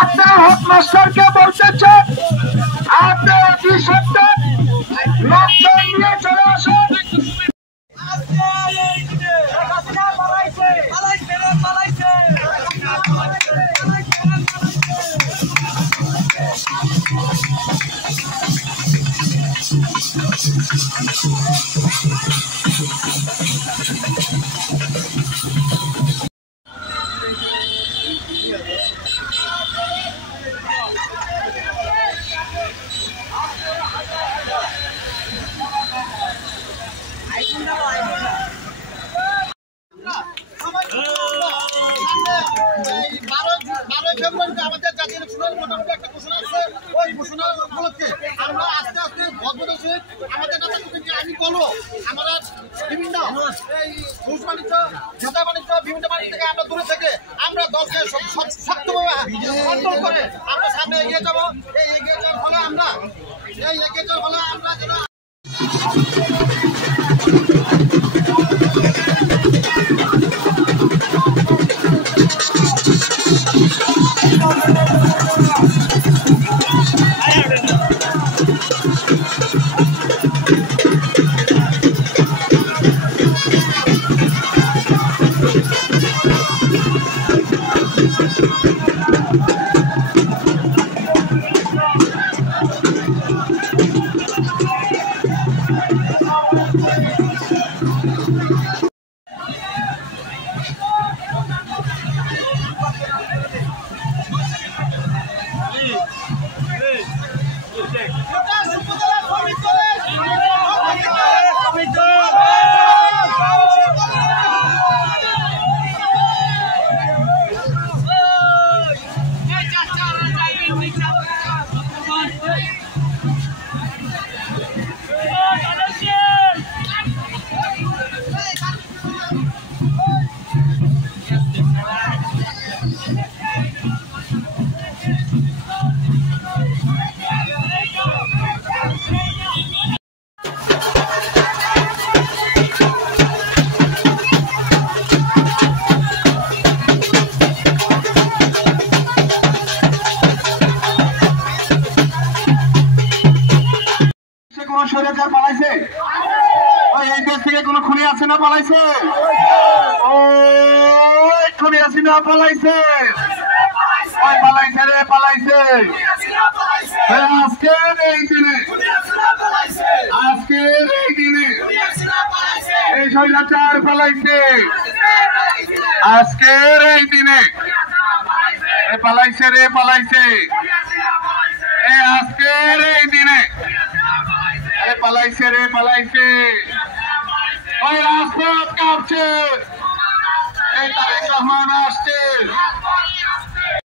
আপনার হেডমাস্টারকে বলতেছে আপনি অতি সত্ত্বে লোকজন নিয়ে চলে আসেন। আমাদের জাতীয় ইলেকশনের মোটামুটি একটা ঘোষণা আছে, ওই ঘোষণা উপলক্ষে আমরা আস্তে আস্তে ভদ্রদেশে আমাদের নেতাকর্মীকে আমি বলবো আমরা বিভিন্ন এই ঘুষ বাণিজ্য ঝাঁটা বাণিজ্য বিভিন্ন বাণিজ্য থেকে আমরা দূরে থেকে আমরা দলকে শক্তভাবে কন্ট্রোল করে আমরা সামনে এগিয়ে যাবো। এই এগিয়ে যাওয়ার ফলে আমরা যারা স্বৈরাচার পালাইছে, এই দেশ থেকে কোন খুনি আছে না পালাইছে, খুনি আছে না পালাইছে, পালাইছে রে পালাইছে। আজকের এই দিনে এই স্বৈরাচার পালাইছে, আজকের এই দিনে পালাইছে রে পালাইছে, আজকের এই দিনে পালাইছে রে পালাইছে। ওই রাজপথ কাঁপছে, এই তারেক রহমান আসছে।